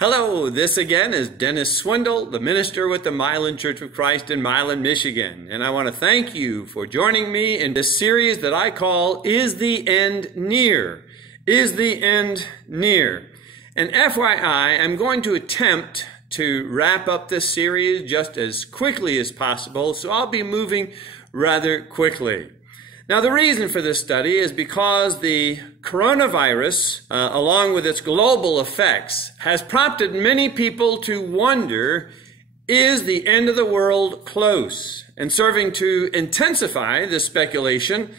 Hello, this again is Dennis Swindle, the minister with the Milan Church of Christ in Milan, Michigan. And I want to thank you for joining me in this series that I call, Is the End Near? Is the End Near? And FYI, I'm going to attempt to wrap up this series just as quickly as possible, so I'll be moving rather quickly. Now, the reason for this study is because the coronavirus, along with its global effects, has prompted many people to wonder, is the end of the world close? And serving to intensify this speculation,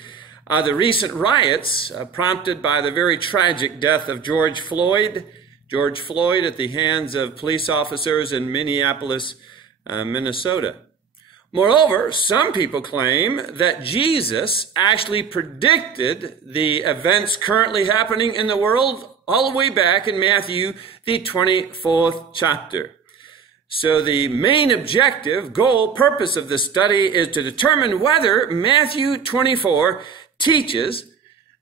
the recent riots prompted by the very tragic death of George Floyd at the hands of police officers in Minneapolis, Minnesota. Moreover, some people claim that Jesus actually predicted the events currently happening in the world all the way back in Matthew, the 24th chapter. So the main objective, goal, purpose of this study is to determine whether Matthew 24 teaches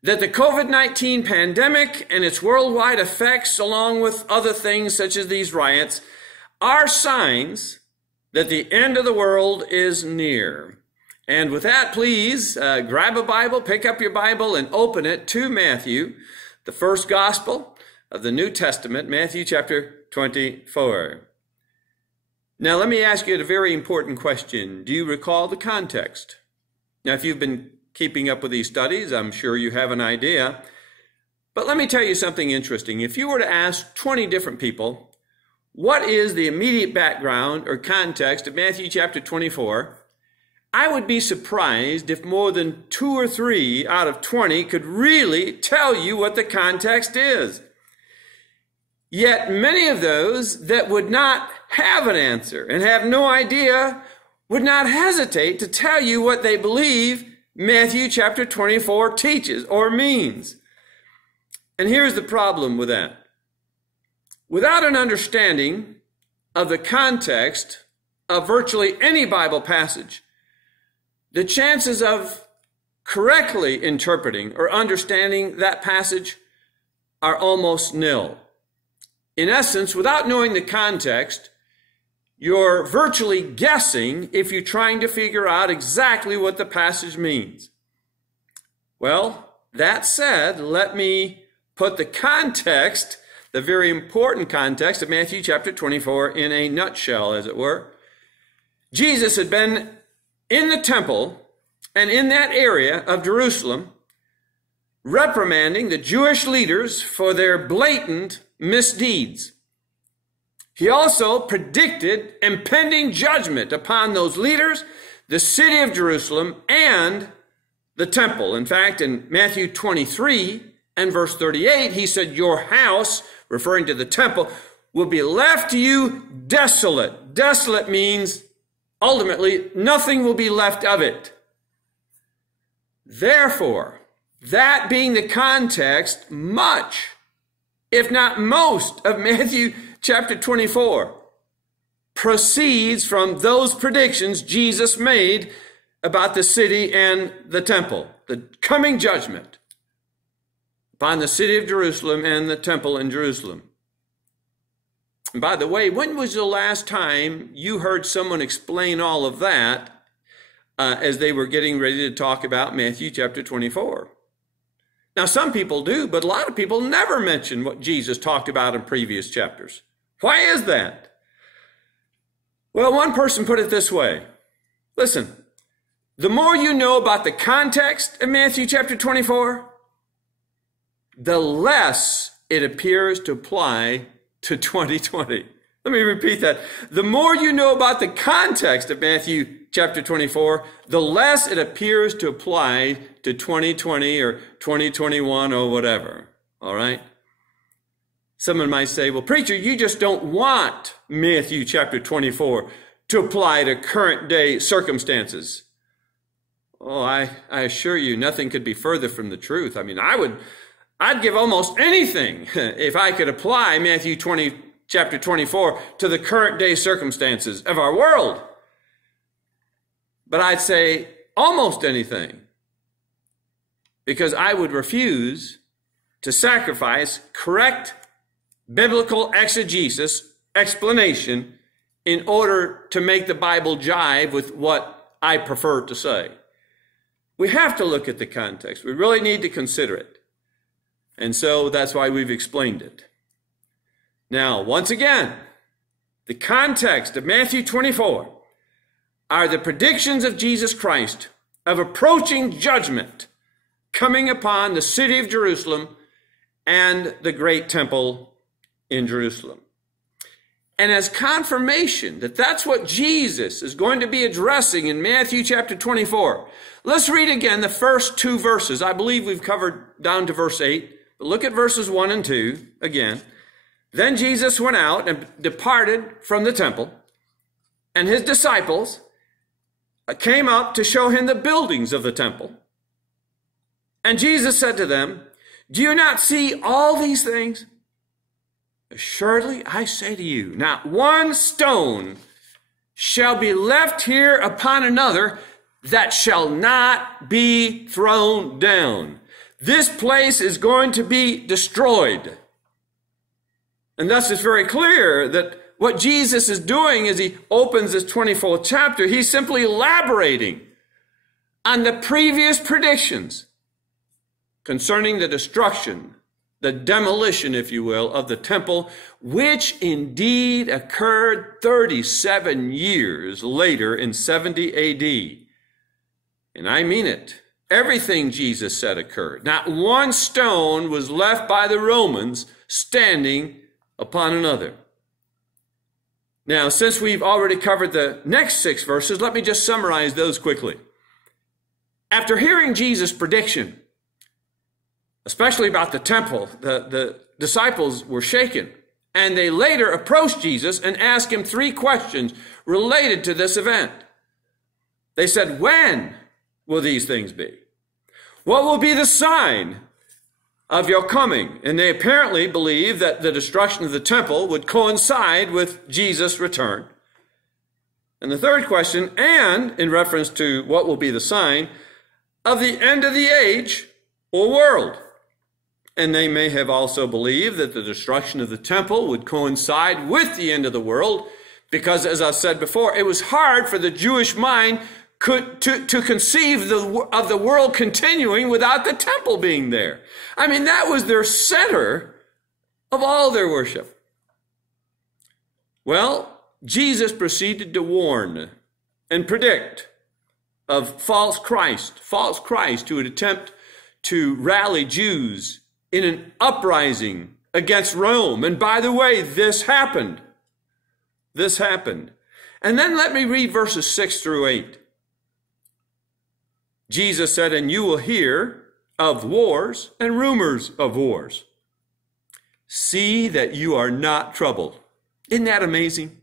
that the COVID-19 pandemic and its worldwide effects, along with other things such as these riots, are signs that the end of the world is near. And with that, please grab a Bible, pick up your Bible, and open it to Matthew, the first gospel of the New Testament, Matthew chapter 24. Now, let me ask you a very important question. Do you recall the context? Now, if you've been keeping up with these studies, I'm sure you have an idea. But let me tell you something interesting. If you were to ask 20 different people, what is the immediate background or context of Matthew chapter 24? I would be surprised if more than 2 or 3 out of 20 could really tell you what the context is. Yet many of those that would not have an answer and have no idea would not hesitate to tell you what they believe Matthew chapter 24 teaches or means. And here's the problem with that. Without an understanding of the context of virtually any Bible passage, the chances of correctly interpreting or understanding that passage are almost nil. In essence, without knowing the context, you're virtually guessing if you're trying to figure out exactly what the passage means. Well, that said, let me put the context, the very important context of Matthew chapter 24 in a nutshell, as it were. Jesus had been in the temple and in that area of Jerusalem, reprimanding the Jewish leaders for their blatant misdeeds. He also predicted impending judgment upon those leaders, the city of Jerusalem, and the temple. In fact, in Matthew 23 and verse 38, he said, "Your house," referring to the temple, "will be left to you desolate." Desolate means ultimately nothing will be left of it. Therefore, that being the context, much, if not most, of Matthew chapter 24 proceeds from those predictions Jesus made about the city and the temple, the coming judgment upon the city of Jerusalem and the temple in Jerusalem. And by the way, when was the last time you heard someone explain all of that as they were getting ready to talk about Matthew chapter 24? Now, some people do, but a lot of people never mention what Jesus talked about in previous chapters. Why is that? Well, one person put it this way. Listen, the more you know about the context of Matthew chapter 24, the less it appears to apply to 2020. Let me repeat that. The more you know about the context of Matthew chapter 24, the less it appears to apply to 2020 or 2021 or whatever. All right? Someone might say, well, preacher, you just don't want Matthew chapter 24 to apply to current day circumstances. Oh, I assure you, nothing could be further from the truth. I mean, I'd give almost anything if I could apply Matthew chapter 24 to the current day circumstances of our world. But I'd say almost anything, because I would refuse to sacrifice correct biblical exegesis, explanation, in order to make the Bible jive with what I prefer to say. We have to look at the context. We really need to consider it. And so that's why we've explained it. Now, once again, the context of Matthew 24 are the predictions of Jesus Christ of approaching judgment coming upon the city of Jerusalem and the great temple in Jerusalem. And as confirmation that that's what Jesus is going to be addressing in Matthew chapter 24, let's read again the first two verses. I believe we've covered down to verse 8, but look at verses 1 and 2 again. Then Jesus went out and departed from the temple, and his disciples came up to show him the buildings of the temple. And Jesus said to them, "Do you not see all these things? Assuredly, I say to you, not one stone shall be left here upon another that shall not be thrown down." This place is going to be destroyed. And thus it's very clear that what Jesus is doing as he opens this 24th chapter, he's simply elaborating on the previous predictions concerning the destruction, the demolition, if you will, of the temple, which indeed occurred 37 years later in 70 AD. And I mean it. Everything Jesus said occurred. Not one stone was left by the Romans standing upon another. Now, since we've already covered the next 6 verses, let me just summarize those quickly. After hearing Jesus' prediction, especially about the temple, the disciples were shaken, and they later approached Jesus and asked him 3 questions related to this event. They said, "When will these things be? What will be the sign of your coming?" And they apparently believed that the destruction of the temple would coincide with Jesus' return. And the third question, and in reference to what will be the sign of the end of the age or world. And they may have also believed that the destruction of the temple would coincide with the end of the world, because, as I said before, it was hard for the Jewish mind to conceive of the world continuing without the temple being there. I mean, that was their center of all their worship. Well, Jesus proceeded to warn and predict of false Christ who would attempt to rally Jews in an uprising against Rome. And by the way, this happened. This happened. And then let me read verses 6 through 8. Jesus said, "And you will hear of wars and rumors of wars. See that you are not troubled." Isn't that amazing?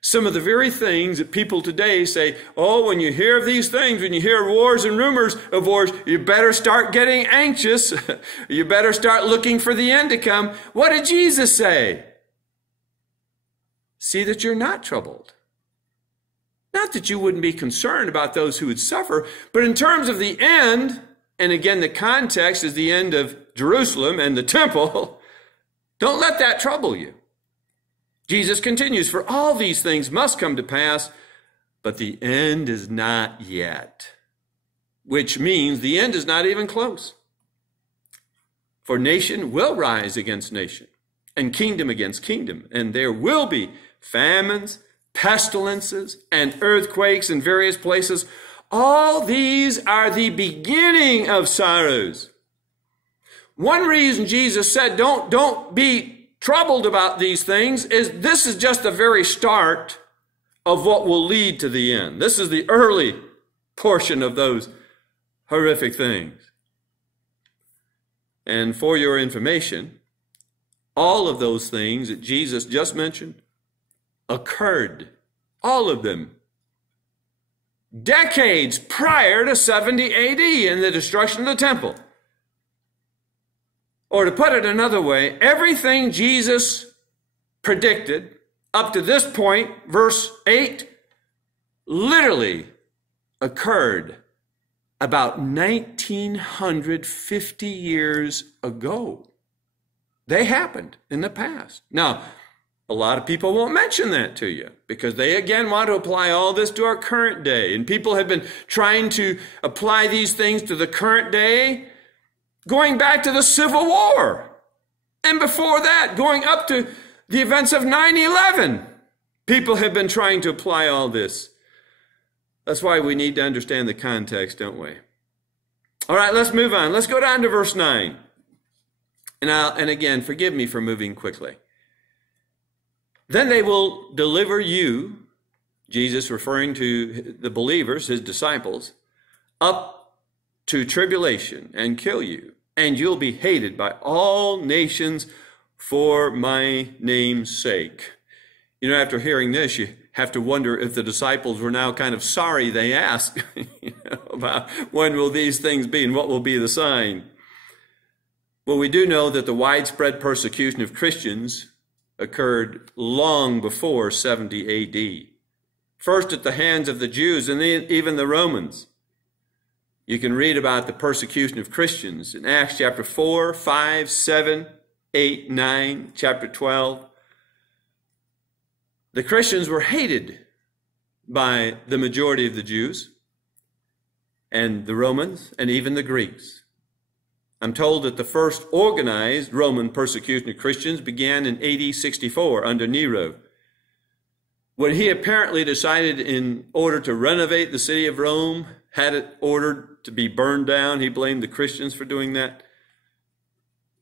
Some of the very things that people today say, "Oh, when you hear of these things, when you hear wars and rumors of wars, you better start getting anxious. You better start looking for the end to come." What did Jesus say? See that you're not troubled. Not that you wouldn't be concerned about those who would suffer, but in terms of the end, and again, the context is the end of Jerusalem and the temple, don't let that trouble you. Jesus continues, "For all these things must come to pass, but the end is not yet," which means the end is not even close. "For nation will rise against nation, and kingdom against kingdom, and there will be famines, pestilences, and earthquakes in various places. All these are the beginning of sorrows." One reason Jesus said, don't be troubled about these things, is this is just the very start of what will lead to the end. This is the early portion of those horrific things. And for your information, all of those things that Jesus just mentioned occurred, all of them, decades prior to 70 AD and the destruction of the temple. Or to put it another way, everything Jesus predicted up to this point, verse 8, literally occurred about 1950 years ago. They happened in the past. Now, a lot of people won't mention that to you because they, again, want to apply all this to our current day. And people have been trying to apply these things to the current day, going back to the Civil War. And before that, going up to the events of 9/11. People have been trying to apply all this. That's why we need to understand the context, don't we? All right, let's move on. Let's go down to verse 9. And again, forgive me for moving quickly. Then they will deliver you, Jesus referring to the believers, his disciples, up to tribulation and kill you. And you'll be hated by all nations for my name's sake. You know, after hearing this, you have to wonder if the disciples were now kind of sorry they asked about when will these things be and what will be the sign. Well, we do know that the widespread persecution of Christians occurred long before 70 AD. First at the hands of the Jews and then even the Romans. You can read about the persecution of Christians in Acts chapter 4, 5, 7, 8, 9, chapter 12. The Christians were hated by the majority of the Jews and the Romans and even the Greeks. I'm told that the first organized Roman persecution of Christians began in AD 64 under Nero, when he apparently decided, in order to renovate the city of Rome, had it ordered to be burned down. He blamed the Christians for doing that.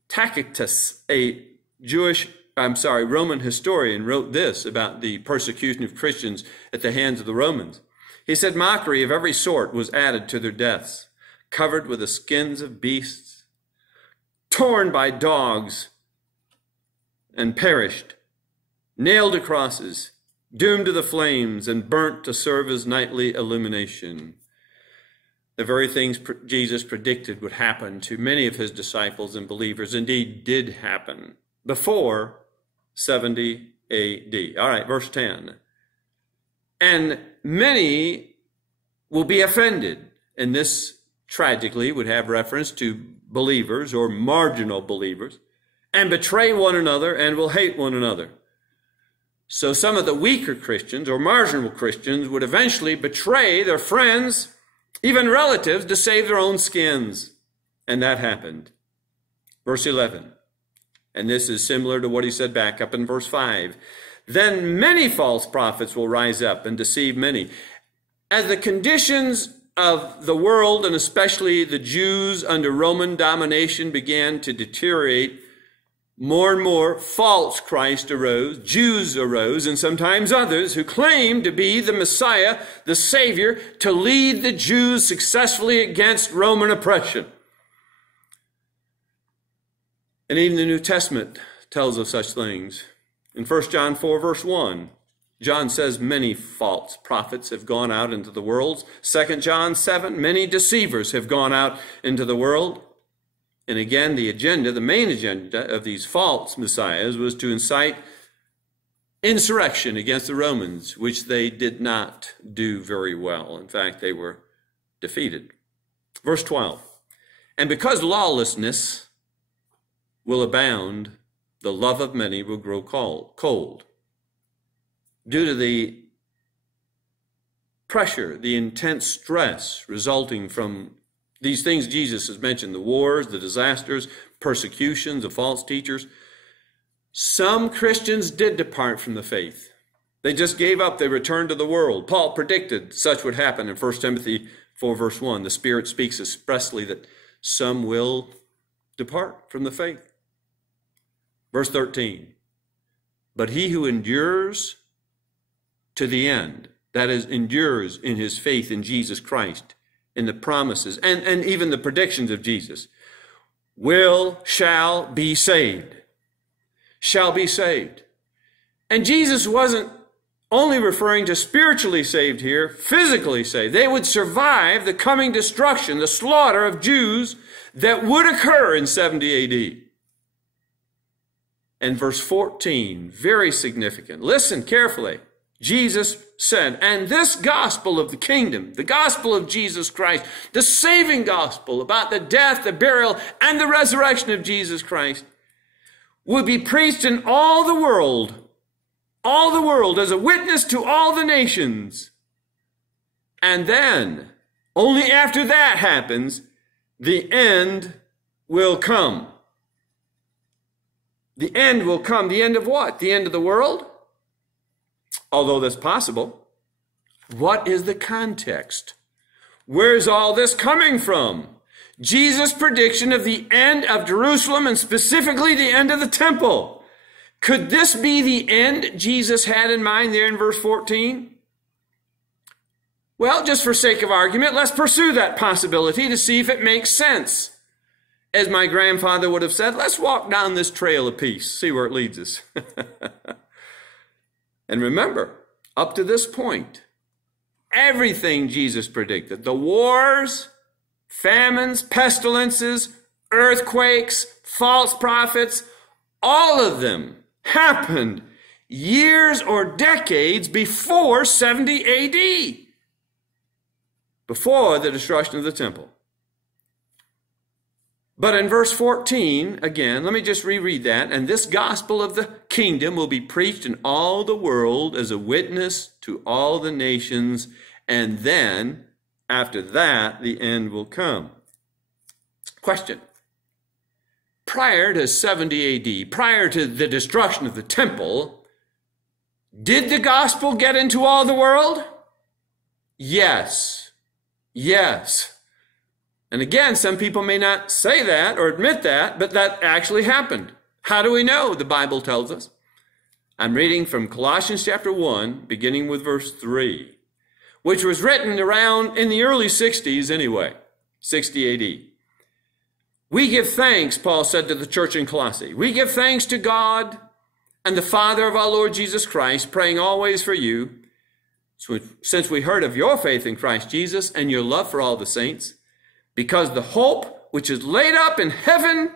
Tacitus, a Roman historian, wrote this about the persecution of Christians at the hands of the Romans. He said, mockery of every sort was added to their deaths, covered with the skins of beasts, torn by dogs, and perished, nailed to crosses, doomed to the flames, and burnt to serve as nightly illumination. The very things Jesus predicted would happen to many of his disciples and believers indeed did happen before 70 AD. All right, verse 10. And many will be offended, and this tragically would have reference to believers or marginal believers, and betray one another and will hate one another. So some of the weaker Christians or marginal Christians would eventually betray their friends, even relatives, to save their own skins. And that happened. Verse 11. And this is similar to what he said back up in verse 5. Then many false prophets will rise up and deceive many. As the conditions of the world, and especially the Jews under Roman domination, began to deteriorate, more and more false Christ arose, Jews arose, and sometimes others who claimed to be the Messiah, the Savior, to lead the Jews successfully against Roman oppression. And even the New Testament tells of such things. In 1 John 4, verse 1, John says many false prophets have gone out into the world. 2 John 7, many deceivers have gone out into the world. And again, the main agenda of these false messiahs was to incite insurrection against the Romans, which they did not do very well. In fact, they were defeated. Verse 12, and because lawlessness will abound, the love of many will grow cold. Due to the pressure, the intense stress resulting from these things Jesus has mentioned, the wars, the disasters, persecutions of false teachers, some Christians did depart from the faith. They just gave up. They returned to the world. Paul predicted such would happen in 1 Timothy 4, verse 1. The Spirit speaks expressly that some will depart from the faith. Verse 13, but he who endures to the end, that is, endures in his faith in Jesus Christ, in the promises, and even the predictions of Jesus, shall be saved. Shall be saved. And Jesus wasn't only referring to spiritually saved here, physically saved. They would survive the coming destruction, the slaughter of Jews that would occur in 70 AD. And verse 14, very significant. Listen carefully. Jesus said, and this gospel of the kingdom, the gospel of Jesus Christ, the saving gospel about the death, the burial, and the resurrection of Jesus Christ, will be preached in all the world as a witness to all the nations. And then, only after that happens, the end will come. The end will come. The end of what? The end of the world? Although that's possible. What is the context? Where's all this coming from? Jesus' prediction of the end of Jerusalem and specifically the end of the temple. Could this be the end Jesus had in mind there in verse 14? Well, just for sake of argument, let's pursue that possibility to see if it makes sense. As my grandfather would have said, let's walk down this trail of peace, see where it leads us. And remember, up to this point, everything Jesus predicted, the wars, famines, pestilences, earthquakes, false prophets, all of them happened years or decades before 70 AD, before the destruction of the temple. But in verse 14, again, let me just reread that. And this gospel of the kingdom will be preached in all the world as a witness to all the nations. And then, after that, the end will come. Question. Prior to 70 AD, prior to the destruction of the temple, did the gospel get into all the world? Yes. Yes. And again, some people may not say that or admit that, but that actually happened. How do we know? The Bible tells us. I'm reading from Colossians chapter 1, beginning with verse 3, which was written around in the early 60s anyway, 60 AD. We give thanks, Paul said to the church in Colossae. We give thanks to God and the Father of our Lord Jesus Christ, praying always for you, since we heard of your faith in Christ Jesus and your love for all the saints, because the hope which is laid up in heaven,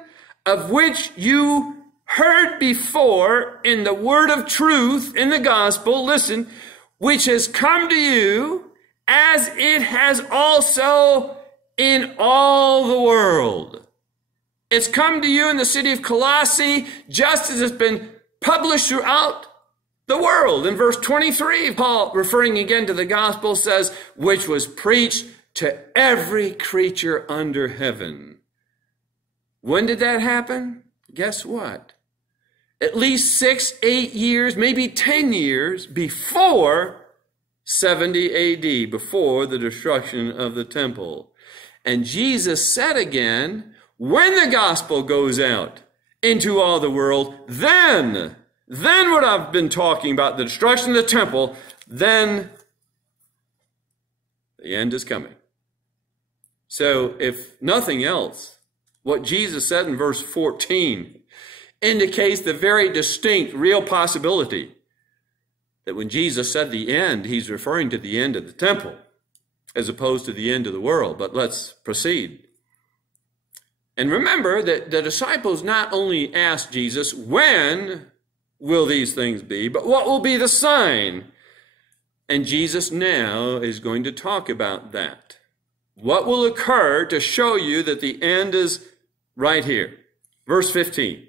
of which you heard before in the word of truth, in the gospel, listen, which has come to you, as it has also in all the world. It's come to you in the city of Colossae, just as it's been published throughout the world. In verse 23, Paul, referring again to the gospel, says, which was preached to every creature under heaven. When did that happen? Guess what? At least 6, 8 years, maybe 10 years before 70 AD, before the destruction of the temple. And Jesus said again, when the gospel goes out into all the world, then what I've been talking about, the destruction of the temple, then the end is coming. So if nothing else, what Jesus said in verse 14 indicates the very distinct, real possibility that when Jesus said the end, he's referring to the end of the temple as opposed to the end of the world. But let's proceed. And remember that the disciples not only asked Jesus, when will these things be, but what will be the sign? And Jesus now is going to talk about that. What will occur to show you that the end is right here? Verse 15.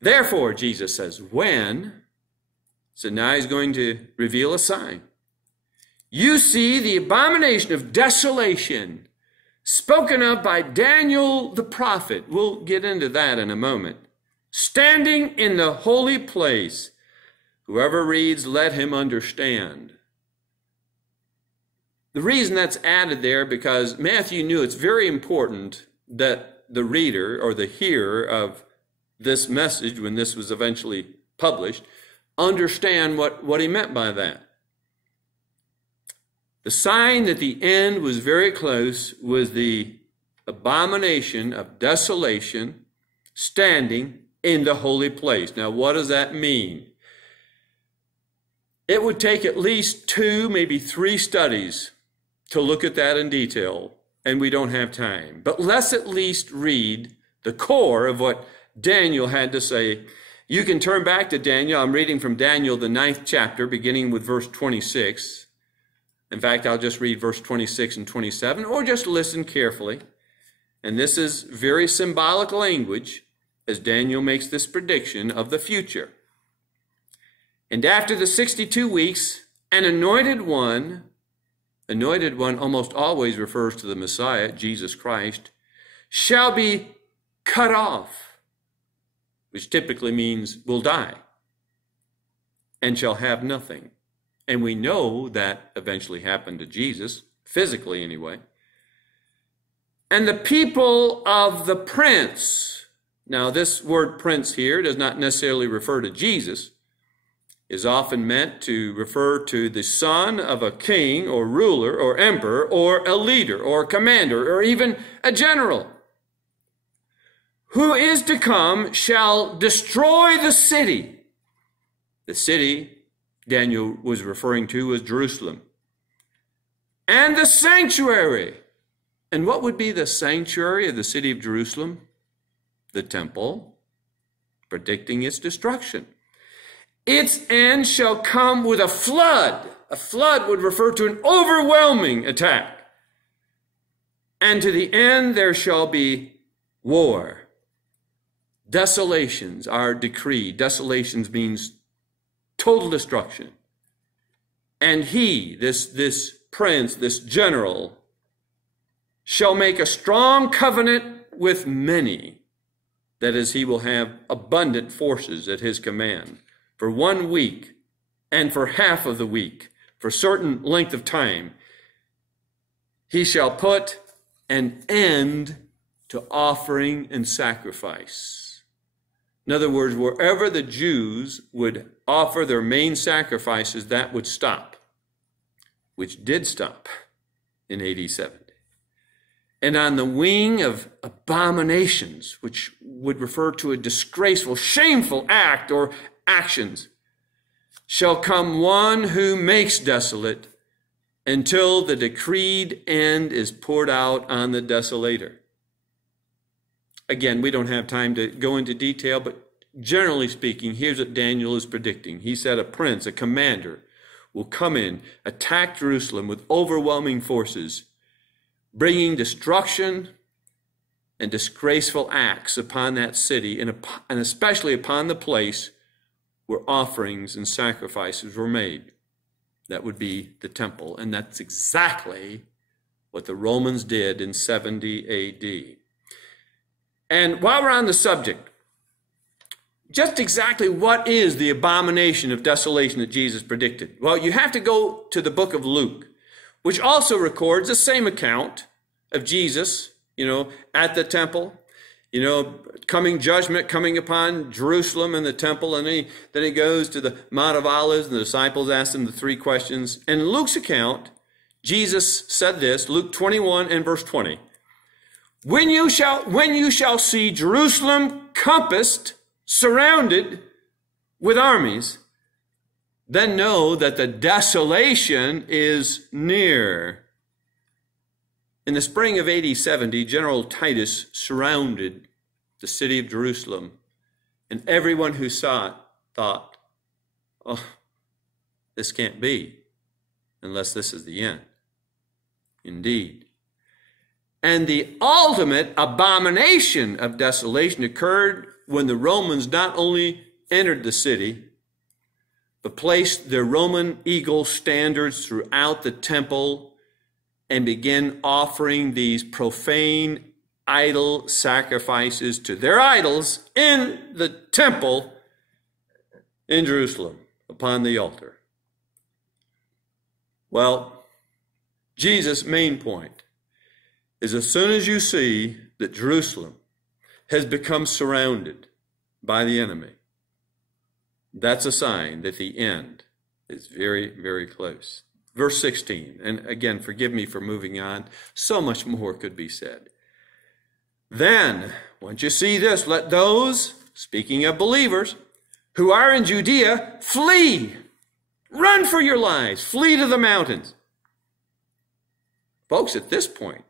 Therefore, Jesus says, when, so now he's going to reveal a sign. You see the abomination of desolation spoken of by Daniel the prophet. We'll get into that in a moment. Standing in the holy place. Whoever reads, let him understand. The reason that's added there, because Matthew knew it's very important that the reader or the hearer of this message, when this was eventually published, understand what he meant by that. The sign that the end was very close was the abomination of desolation standing in the holy place. Now, what does that mean? It would take at least 2, maybe 3 studies to look at that in detail, and we don't have time. But let's at least read the core of what Daniel had to say. You can turn back to Daniel. I'm reading from Daniel, the 9th chapter, beginning with verse 26. In fact, I'll just read verse 26 and 27, or just listen carefully. And this is very symbolic language as Daniel makes this prediction of the future. And after the 62 weeks, an anointed one almost always refers to the Messiah, Jesus Christ, shall be cut off, which typically means will die, and shall have nothing. And we know that eventually happened to Jesus, physically anyway. And the people of the prince, now this word prince here does not necessarily refer to Jesus, is often meant to refer to the son of a king or ruler or emperor or a leader or commander or even a general. Who is to come shall destroy the city. The city Daniel was referring to was Jerusalem. And the sanctuary. And what would be the sanctuary of the city of Jerusalem? The temple, predicting its destruction. Its end shall come with a flood. A flood would refer to an overwhelming attack. And to the end there shall be war. Desolations are decreed. Desolations means total destruction. And he, this prince, this general, shall make a strong covenant with many. That is, he will have abundant forces at his command for 1 week and for half of the week, for a certain length of time. He shall put an end to offering and sacrifice. In other words, wherever the Jews would offer their main sacrifices, that would stop, which did stop in AD 70. And on the wing of abominations, which would refer to a disgraceful, shameful act or actions, shall come one who makes desolate until the decreed end is poured out on the desolator. Again, we don't have time to go into detail, but generally speaking, here's what Daniel is predicting. He said a prince, a commander, will come in, attack Jerusalem with overwhelming forces, bringing destruction and disgraceful acts upon that city, and especially upon the place where offerings and sacrifices were made. That would be the temple, and that's exactly what the Romans did in 70 AD. And while we're on the subject, just exactly what is the abomination of desolation that Jesus predicted? Well, you have to go to the book of Luke, which also records the same account of Jesus, at the temple, coming judgment coming upon Jerusalem and the temple. And then he goes to the Mount of Olives, and the disciples ask him the 3 questions. And in Luke's account, Jesus said this, Luke 21 and verse 20. When you shall see Jerusalem compassed, surrounded with armies, then know that the desolation is near. In the spring of AD 70, General Titus surrounded the city of Jerusalem, and everyone who saw it thought, oh, this can't be unless this is the end. Indeed. And the ultimate abomination of desolation occurred when the Romans not only entered the city, but placed their Roman eagle standards throughout the temple and began offering these profane idol sacrifices to their idols in the temple in Jerusalem upon the altar. Well, Jesus' main point is as soon as you see that Jerusalem has become surrounded by the enemy, that's a sign that the end is very, very close. Verse 16, and again, forgive me for moving on. So much more could be said. Then, once you see this, let those, speaking of believers, who are in Judea, flee. Run for your lives. Flee to the mountains. Folks, at this point,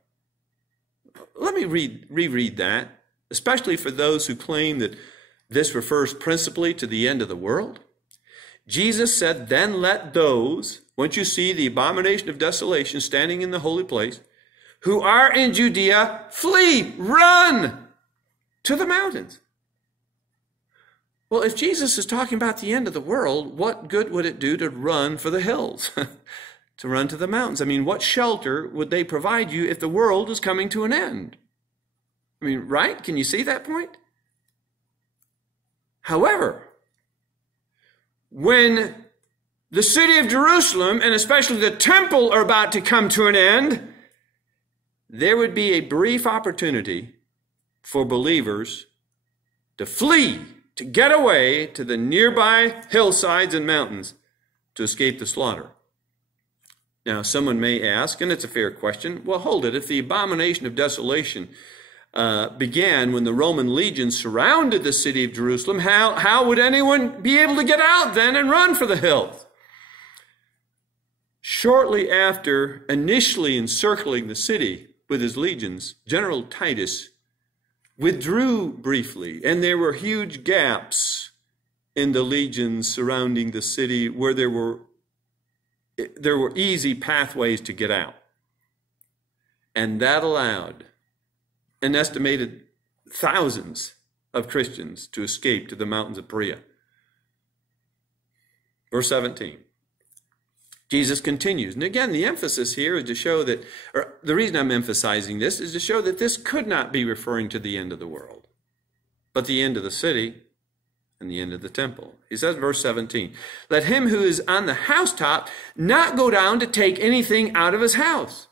let me reread that, especially for those who claim that this refers principally to the end of the world. Jesus said, then let those, once you see the abomination of desolation standing in the holy place, who are in Judea, flee, run to the mountains. Well, if Jesus is talking about the end of the world, what good would it do to run for the hills, to run to the mountains? I mean, what shelter would they provide you if the world is coming to an end? I mean, right? Can you see that point? However, when the city of Jerusalem, and especially the temple, are about to come to an end, there would be a brief opportunity for believers to flee, to get away to the nearby hillsides and mountains to escape the slaughter. Now, someone may ask, and it's a fair question, well, hold it. If the abomination of desolation began when the Roman legions surrounded the city of Jerusalem, how would anyone be able to get out then and run for the hills? Shortly after initially encircling the city with his legions, General Titus withdrew briefly, and there were huge gaps in the legions surrounding the city where there were easy pathways to get out. And that allowed an estimated thousands of Christians to escape to the mountains of Perea. Verse 17. Jesus continues. And again, the emphasis here is to show that, or the reason I'm emphasizing this is to show that this could not be referring to the end of the world, but the end of the city and the end of the temple. He says, verse 17, let him who is on the housetop not go down to take anything out of his house.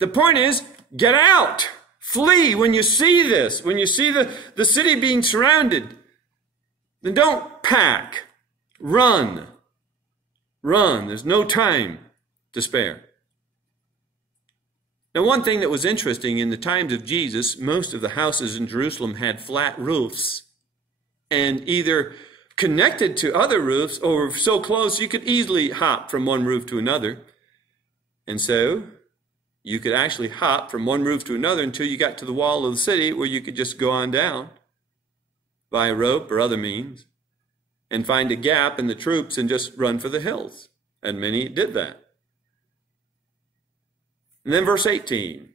The point is, get out, flee when you see this, when you see the city being surrounded. Then don't pack, run. Run. There's no time to spare. Now, one thing that was interesting in the times of Jesus, most of the houses in Jerusalem had flat roofs and either connected to other roofs or were so close you could easily hop from one roof to another. And so you could actually hop from one roof to another until you got to the wall of the city where you could just go on down by a rope or other means and find a gap in the troops and just run for the hills. And many did that. And then verse 18,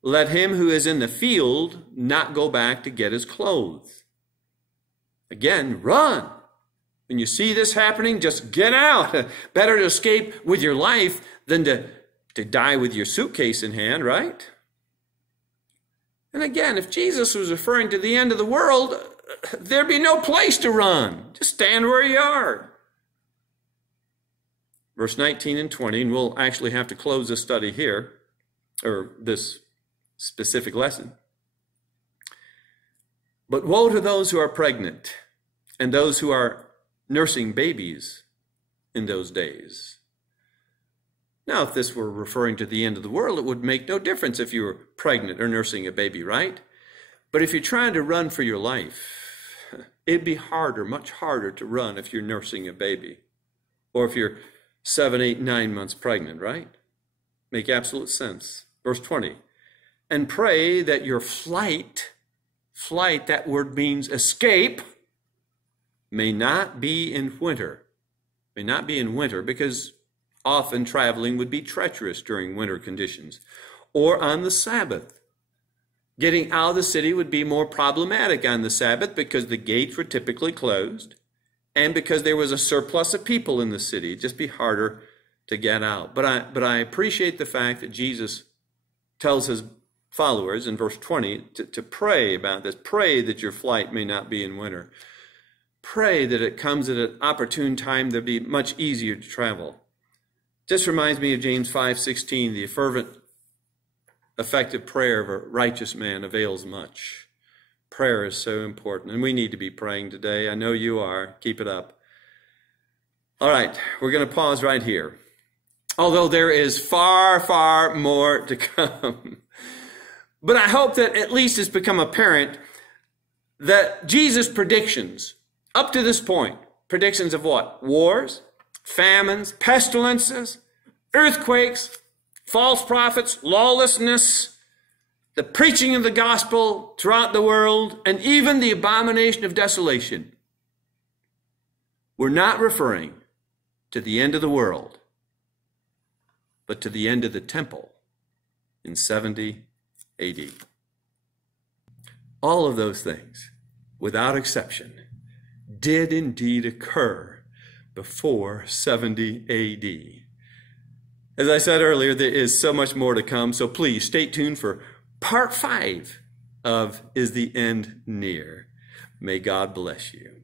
let him who is in the field not go back to get his clothes. Again, run. When you see this happening, just get out. Better to escape with your life than to die with your suitcase in hand, right? And again, if Jesus was referring to the end of the world, there'd be no place to run. Just stand where you are. Verse 19 and 20, and we'll actually have to close this study here, or this specific lesson. But woe to those who are pregnant and those who are nursing babies in those days. Now, if this were referring to the end of the world, it would make no difference if you were pregnant or nursing a baby, right? But if you're trying to run for your life, it'd be harder, much harder to run if you're nursing a baby or if you're 7, 8, 9 months pregnant, right? Make absolute sense. Verse 20, and pray that your flight, that word means escape, may not be in winter. May not be in winter because often traveling would be treacherous during winter conditions or on the Sabbath. Getting out of the city would be more problematic on the Sabbath because the gates were typically closed and because there was a surplus of people in the city. It'd just be harder to get out. But I appreciate the fact that Jesus tells his followers in verse 20 to pray about this. Pray that your flight may not be in winter. Pray that it comes at an opportune time that'd be much easier to travel. Just reminds me of James 5:16, the fervent, effective prayer of a righteous man avails much. Prayer is so important, and we need to be praying today. I know you are. Keep it up. All right, we're going to pause right here. Although there is far, far more to come. But I hope that at least it's become apparent that Jesus' predictions, up to this point, predictions of what? Wars, famines, pestilences, earthquakes, false prophets, lawlessness, the preaching of the gospel throughout the world, and even the abomination of desolation. We're not referring to the end of the world, but to the end of the temple in 70 AD. All of those things, without exception, did indeed occur before 70 AD. As I said earlier, there is so much more to come, so please stay tuned for part 5 of Is the End Near? May God bless you.